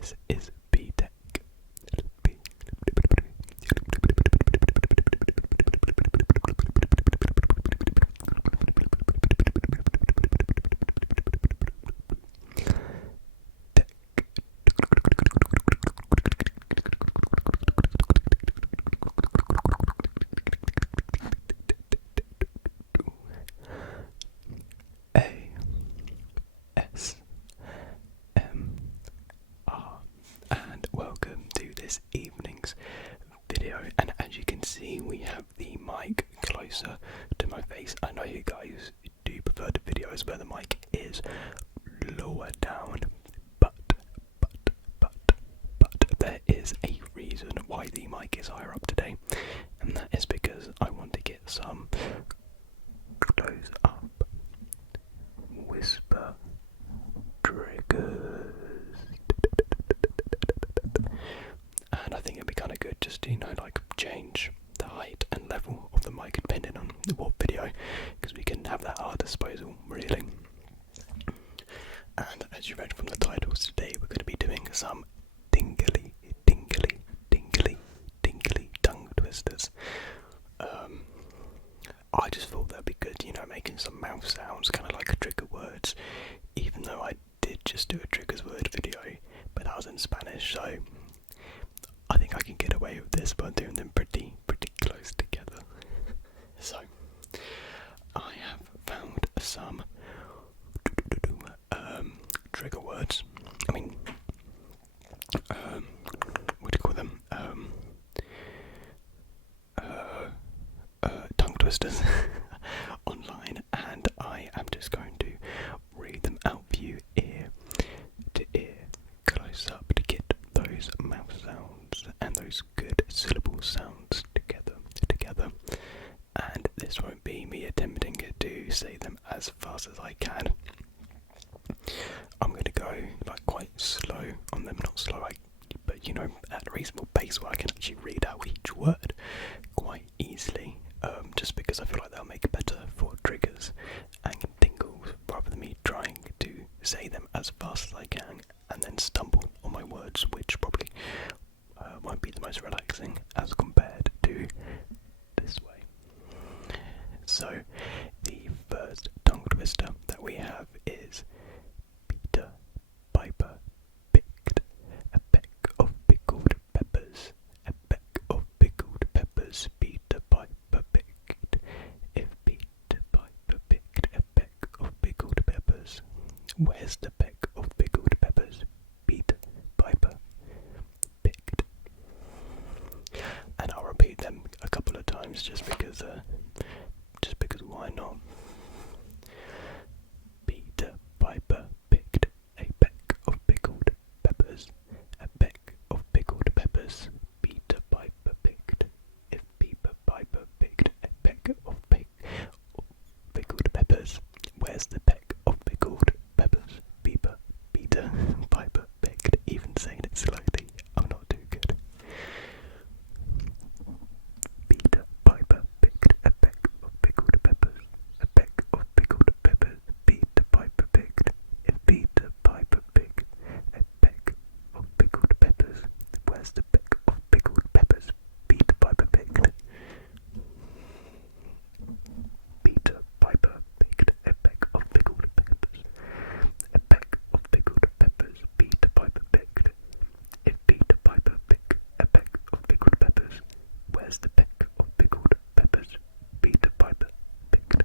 This is B-Tech. And welcome to this evening's video. And as you can see, we have the mic closer to my face. I know you guys do prefer the videos where the mic is lower down, but there is a reason why the mic is higher up today, and that is because I want to get some close up whisper triggers. And I think it'd be kind of good just to, like change the height and level of the mic depending on what video, because we can have that at our disposal, really. And as you read from the titles, today we're going to be doing some tingly tongue twisters. I just thought that'd be good, making some mouth sounds, kind of like trigger words, even though I did just do a triggers word video, but that was in Spanish, so I think I can get away with this by doing them pretty close together. So, I have found some trigger words. I mean, what do you call them? Tongue twisters online, and I am just going to read them out for you ear to ear, close up, to get those mouth sounds and those good syllable sounds together. And this won't be me attempting to say them as fast as I can. I'm going to go like quite slow on them, not slow, but at a reasonable pace where I can actually read out each word quite easily, just because I feel like they'll make better for triggers and tingles, rather than me trying to say them as fast as I can and then stumble on my words, which probably won't be the most relaxing as compared to this way. So the first tongue twister that we have is Peter Piper picked a peck of pickled peppers. A peck of pickled peppers Peter Piper picked. If Peter Piper picked a peck of pickled peppers, where's the peck of pickled peppers Peter Piper picked? And I'll repeat them a couple of times just because why not? Peter Piper picked a peck of pickled peppers. A peck of pickled peppers Peter Piper picked. If Peter Piper picked a peck of pickled peppers, where's the peck of pickled peppers Peter Piper picked? Even saying it slowly, I'm not too good. Peter Piper picked a peck of pickled peppers. A peck of pickled peppers Peter Piper picked. If Peter Piper picked a peck of pickled peppers, where's the peck of pickled peppers Peter Piper picked? Peter Piper picked a peck of pickled peppers. A peck of pickled peppers Peter Piper picked. If Peter Piper picked a peck of pickled peppers, where's the peck of pickled peppers Peter Piper picked?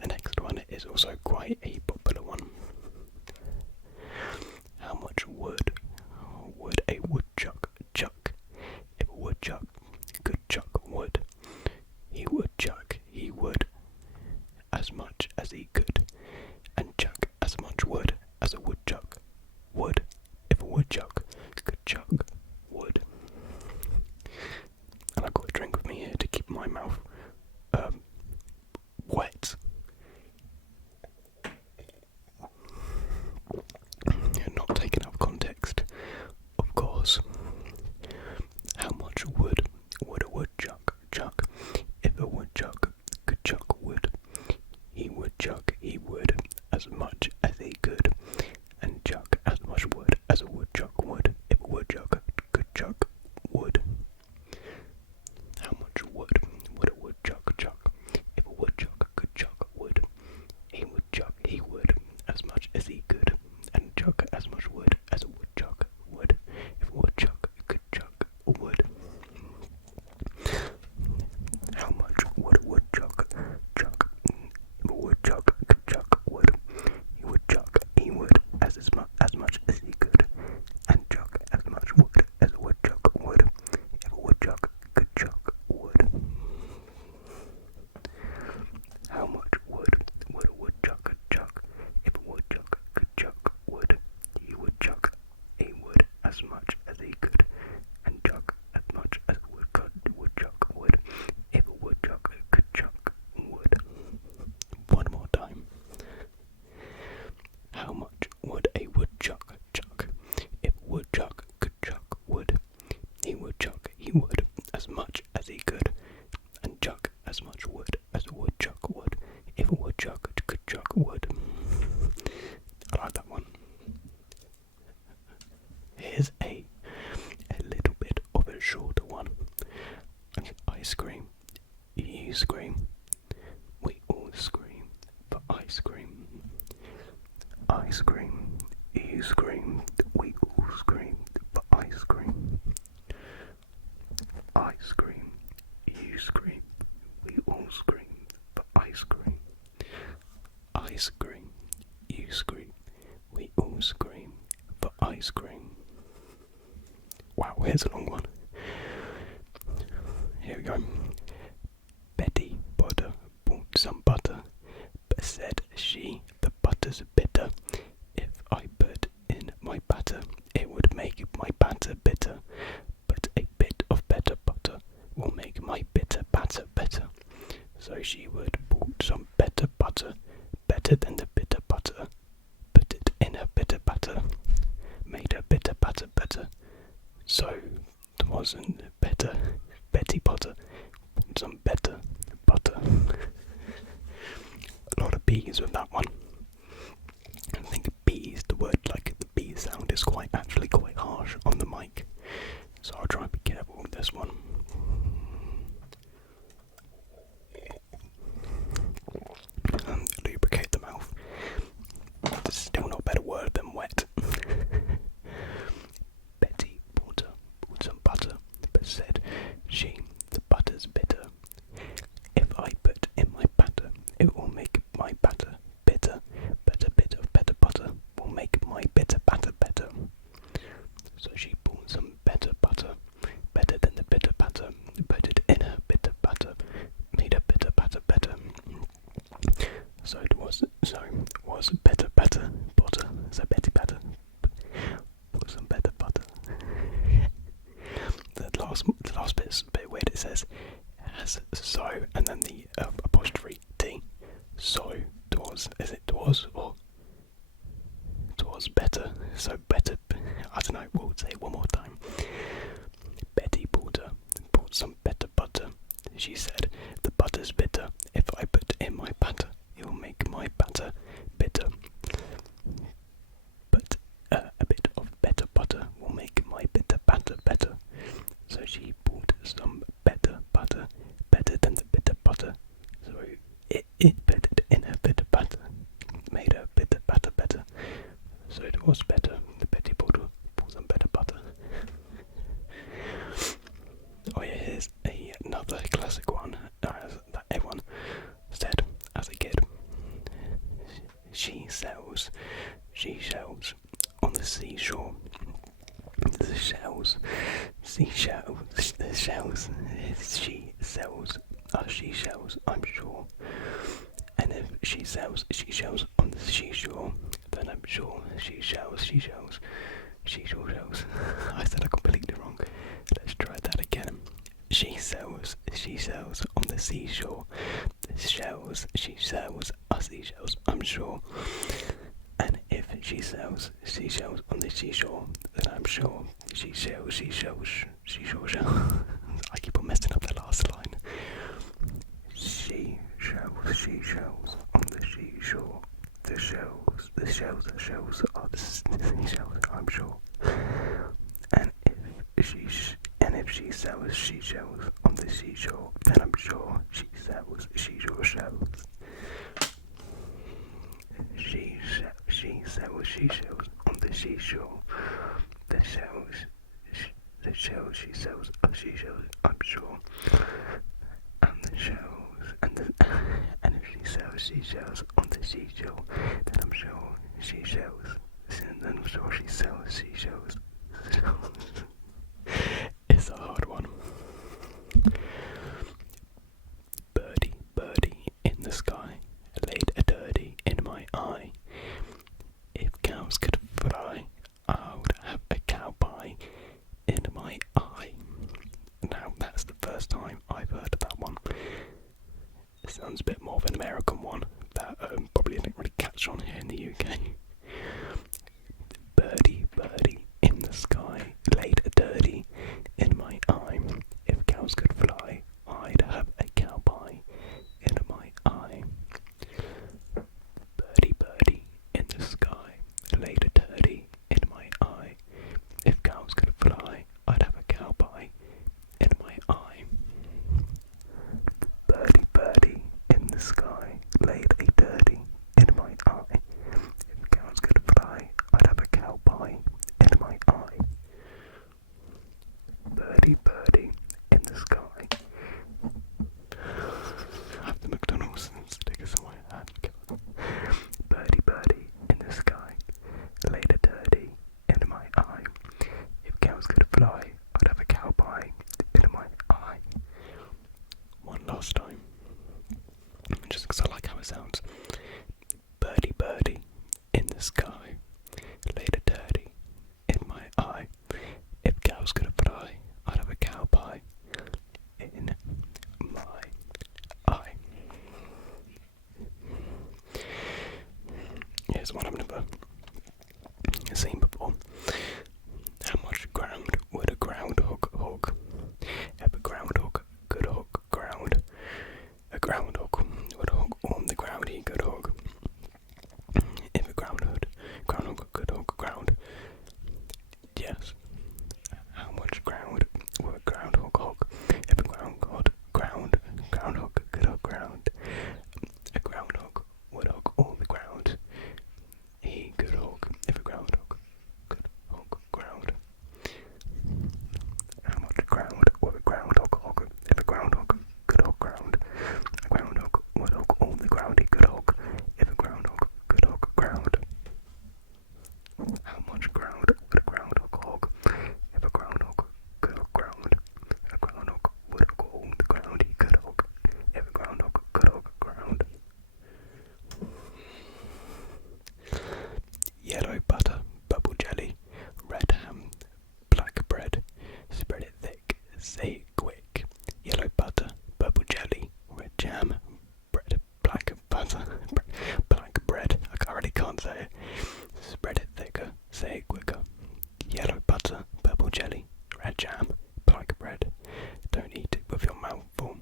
The next one is also quite a popular one. How much wood would a woodchuck chuck? If a woodchuck could chuck wood, he would chuck, he would, as much as he could, and chuck as much wood as a woodchuck would. If a woodchuck could chuck wood. And I've got a drink with me here to keep my mouth wet. Not taken out of context, of course. How much wood would a woodchuck chuck? If a woodchuck could chuck wood, he would chuck, he would, as much as he could, woodchuck could chuck wood, he would chuck, he would, as much as he could, and chuck as much wood as a woodchuck would, if a woodchuck could chuck wood. How much wood would a woodchuck chuck? If a woodchuck could chuck wood, he would chuck, he would, as much as he could, and chuck as much as a woodchuck would, if a woodchuck could chuck wood. One more time. How much would a woodchuck chuck? If a woodchuck could chuck wood, he would chuck, he would, as much as he could, and chuck as much wood as a woodchuck would, if a woodchuck could chuck wood. I like that one. Here's a little bit of a shorter one. I scream, you scream, we all scream for ice cream. I scream, you scream, we all scream for ice cream. I scream, you scream, we all scream for ice cream. I scream, you scream, we all scream for ice cream. Wow, here's a long one. Here we go. Betty Butter bought some butter, but said she, the butter's bitter. If I put in my batter, it would make my batter bitter. But a bit of better butter will make my bitter batter better. So she would bought some better butter, better than the bitter butter, put it in her bitter batter, made her bitter batter better. So it wasn't better. Betty Butter, some better butter. A lot of B's with that one. I think B's, the word like the B sound is actually quite harsh on the mic. So I'll try and be careful with this one. Lubricate the mouth. There's still not a better word than wet. Betty bought some butter, but said she, the butter's bitter. If I put in my batter, it will make my batter bitter. But a bit of better butter will make my bitter batter better. So she bought some better butter, better than the bitter batter, put it in her bitter batter, made her bitter batter better. So it was better butter, so Betty Butter, put some better butter. The last bit's a bit weird. It says has so, and then the apostrophe T. So twas, is it twas or twas better? So better. I don't know. We'll say it one more time. Betty bought some better butter. She said, "The butter's bitter. If I put in my batter, it will make my batter bitter. But a bit of better butter will make my bitter batter better." So she bought some better butter, better than the bitter butter. So it put it in her bitter batter, made her bitter batter better. So it was better. The Betty bought some better butter. Oh yeah, here's another classic one that everyone said as a kid. She sells seashells on the seashore. The shells, seashells, the shells she sells are seashells, I'm sure. And if she sells seashells on the seashore, then I'm sure she sells seashells. Seashore shells. I said that completely wrong. Let's try that again. She sells on the seashore. The shells she sells are seashells, I'm sure. And if she sells seashells on the seashore, then I'm sure she sells seashore shells. I keep on messing up the last line. She sells seashells on the seashore. The shells are the seashells, I'm sure. And if she sells seashells on the seashore, then I'm sure she sells seashore shells. She sells seashells on the seashore. The shells she sells are seashells, I'm sure. And the shells, and if she sells seashells on the seashell. Then I'm sure she shells. Then I'm sure she sells seashells. It's a hard one. Birdie, birdie in the sky, laid a dirty in my eye. If cows could fly, I would have a cow pie in my eye. Now, that's the first time I've heard of that one. It sounds a bit more of an American one that probably didn't really catch on here in the UK. Birdie, birdie in the sky, laid a dirty in my eye. If cows could fly, I'd have a cow pie in my eye. Birdie, birdie in the sky, laid a dirty in my eye. If cows could fly, I'd have a cow pie in my eye. Birdie, birdie in the sky, laid a dirty in my eye. If cows could fly, I'd have a cow pie in my eye. Birdie, birdie in the sky. I have the McDonald's stickers on my hand. Birdie, birdie in the sky, laid a dirty in my eye. If cows could fly, I'd have a cow pie in my eye. One last time, just because I like how it sounds. Birdie, birdie in the sky, laid a dirty in my eye. If cows could fly, I'd have a cow pie in my eye. Here's one I've never seen before. How much ground would a groundhog hog? If a groundhog could hog ground, a groundhog would hog on the ground he could hog. If a groundhog could hog ground, yes. How much ground would a groundhog hog? If a groundhog could hog ground, a groundhog would hog all the ground he could hog. If a groundhog could hog ground, how much ground would a groundhog hog? If a groundhog could hog ground, a groundhog would hog all the ground he could hog. If a groundhog could hog ground, how much ground would a groundhog hog? If a groundhog could hog ground, a groundhog would hog all the ground he could hog. If a groundhog could hog ground. Yellow butter, bubble jelly, red ham, black bread, spread it thick, say it quick. Yellow butter, bubble jelly, red jam, bread, black butter, black bread. I really can't say it. Spread it thicker, say it quicker. Yellow butter, bubble jelly, red jam, black bread. Don't eat it with your mouth full.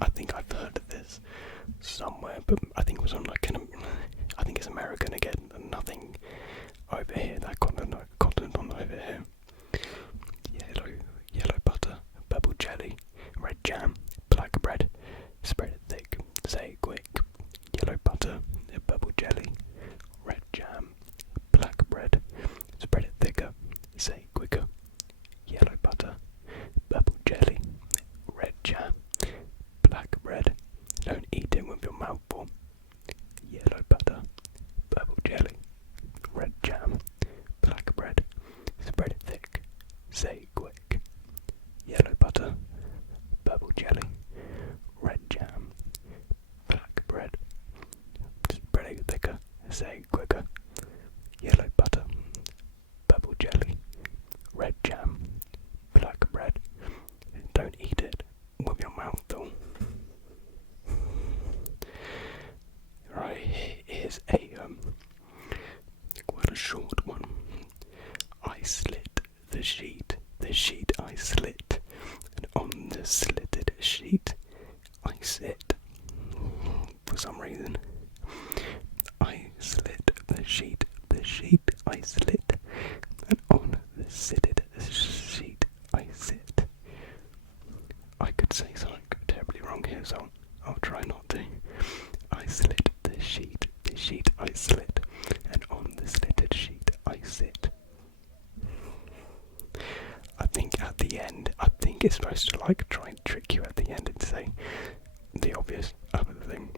I think I've heard of this somewhere, but I think it was on I think it's American again, and nothing over here, that continent on over here. Yellow butter, bubble jelly, red jam, black bread, spread it thick, say it quick. Yellow butter, bubble jelly, red jam, black bread, spread it thicker, say it quicker. Yellow butter, bubble jelly, red jam, black bread. Don't eat it with your mouth full. Yellow butter, bubble jelly, red jam, black bread, spread it thick, say it quick. Yellow butter, bubble jelly, red jam, black bread, spread it thicker, say it quicker. Yellow butter, bubble jelly, red jam, black bread. Don't eat it with your mouth full. Right, here's quite a short one. I slit the sheet I slit, and on the slitted sheet I sit. For some reason, I slit the sheet I slit, and on the slitted sheet I sit. I could say something terribly wrong here, so I'll try not to. I slit the sheet I slit, and on the slitted sheet I sit. I think at the end, it's supposed to try and trick you at the end and say the obvious other thing.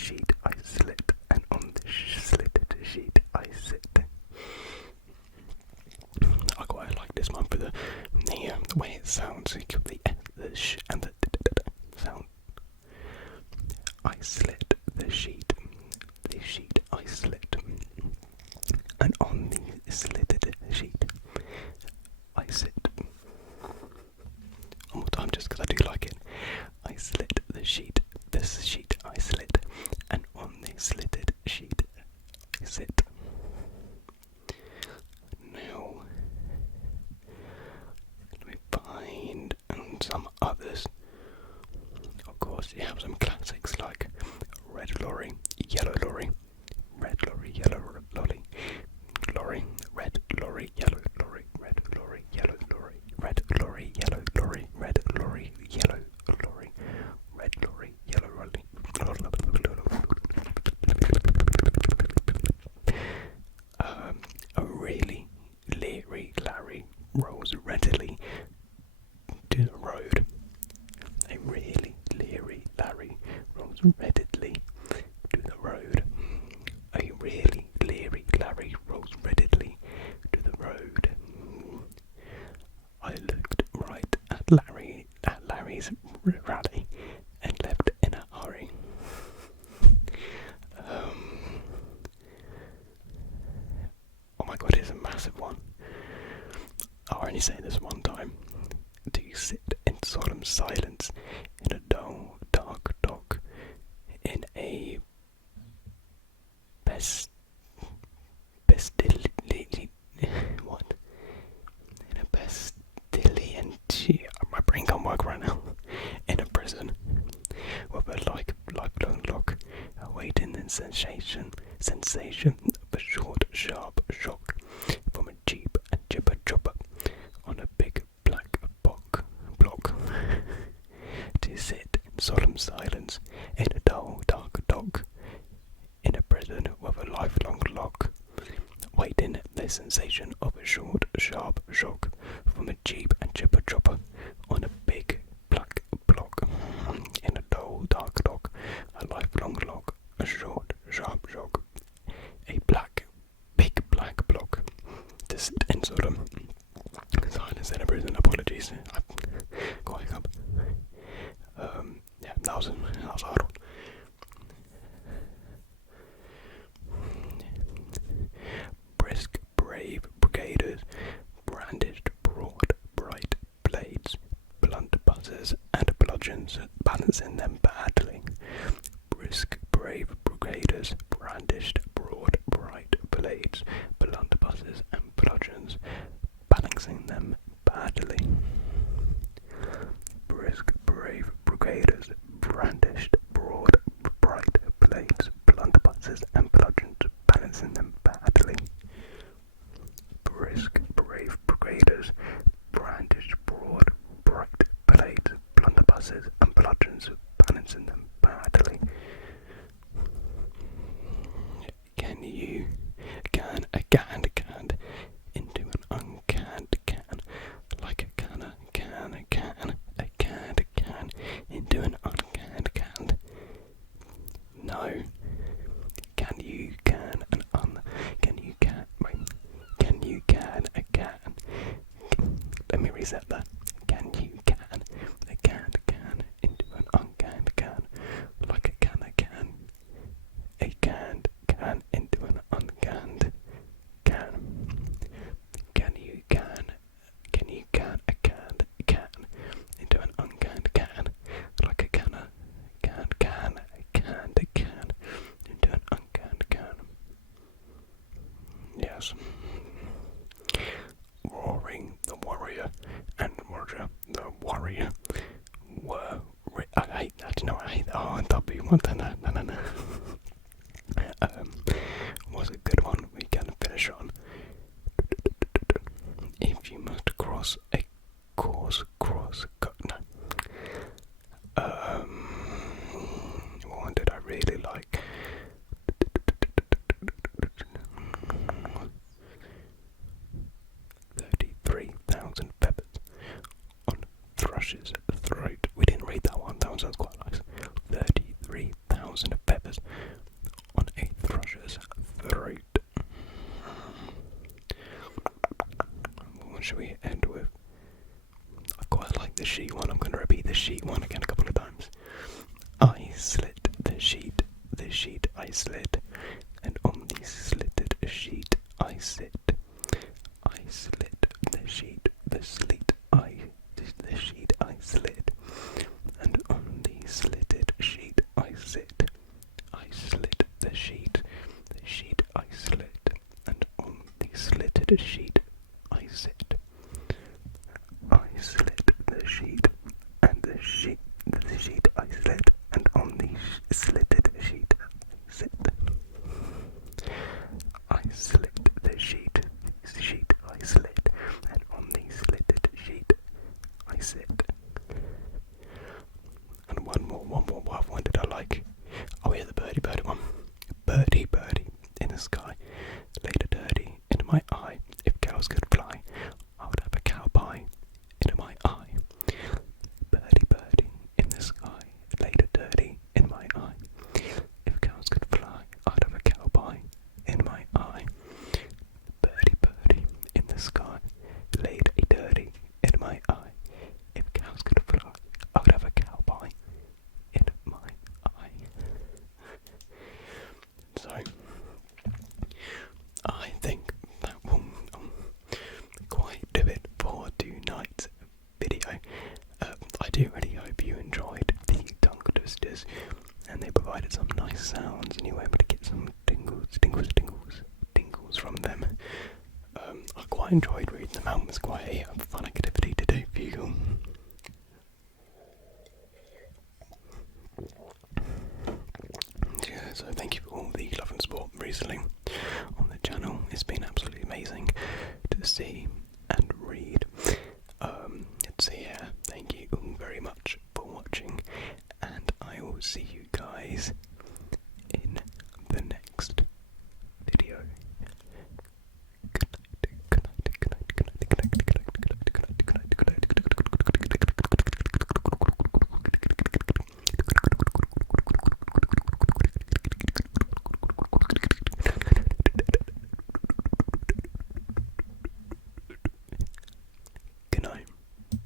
sheet I slit, and on the slitted sheet I sit. I quite like this one for the way it sounds. You give the sh and the sound. I slit the sheet I slit, and on the slitted sheet I sit. One more time, just because I do like it. I slit the sheet, this sheet I slit, and on the slitted sheet I sit. Now, let me find some others. Of course, you have some classics like red lorry, yellow lorry, red lorry, yellow lorry, red lorry, yellow lorry, red lorry, yellow lorry, red lorry, yellow lorry, red lorry, yellow lorry, red lorry, yellow lorry. A really leery Larry rolls readily to the road. A really leery Larry rolls readily to the road. A really leery Larry rolls readily to the road. I looked right at Larry's rally and left in a hurry. Oh my god, it's a massive one. I'll only say this one time. Do you sit in solemn silence in a dull, dark dock in a Bastilian, my brain can't work right now, in a prison with a lifelong lock, awaiting the sensation of a short, sharp shock from a jeep and jibber jobber on a big black block. To sit in solemn silence in a dull, dark dock in a prison with a lifelong lock, waiting the sensation of a short, sharp shock from a jeep and jibber jobber on a big black block. In a dull, dark dock, a lifelong lock, a short, sharp shock, a big black block. To sit in solemn silence in a prison. Apologies, I've got a hiccup. Yeah, that was a hard one. Brisk, brave brigaders brandished broad, bright blades, blunderbusses and bludgeons, balancing them badly. Brisk, brave brigaders brandished broad, bright blades, blunderbusses and bludgeons, balancing them badly. Brisk, brave brigaders brandished broad, bright blades, blunderbusses and bludgeons, balancing them badly. Brisk, brave brigaders brandished broad, bright blades, blunderbusses and bludgeons, balancing them badly. Can you can a canned into an uncanned can, like a can a canned can into an uncanned can? No. Can you can an can you can a can? Let me reset that. Can you can a canned can into an uncanned can, like a can a canned can into an uncanned can? Can you can a canned can into an uncanned can, like a can into an uncanned can? Yes. Roaring the warrior and Roger the warrior were. I hate that. No, I hate that. Oh, W. No. Was a good one. We can finish on. If you must cross a course, no. One did I really like? 33,000 feathers on thrush's throat. We didn't read that one. That one sounds quite nice. 33,000 feathers sheet one again a couple of times. I slit the sheet I slit, and on the slitted sheet I sit. I slit the sheet I slit, and on the slitted sheet I sit. I slit the sheet I slit, and on the slitted sheet I sit. I slit the sheet the sheet I slit, and on the slitted sheet I sit. I slit the sheet I slit, and on the slitted sheet I sit. And one more. What one did I like? Oh yeah, the birdie one. Birdie in the sky, laid a dirty into my eye. If cows could fly, I would have a cow pie into my eye. Birdie in the sky, laid a dirty in my eye. If cows could fly, I'd have a cow pie in my eye. Birdie in the sky, laid a dirty in my eye. If cows could fly, I would have a cow pie in my eye. So, I think that will quite do it for tonight's video. I do really hope you enjoyed the tongue twisters, and they provided some nice sounds, and you were able to get some tingles from them. I quite enjoyed reading them out. It was quite a fun activity to do for you. Yeah, so thank you for all the love and support recently on the channel. It's been absolutely amazing to see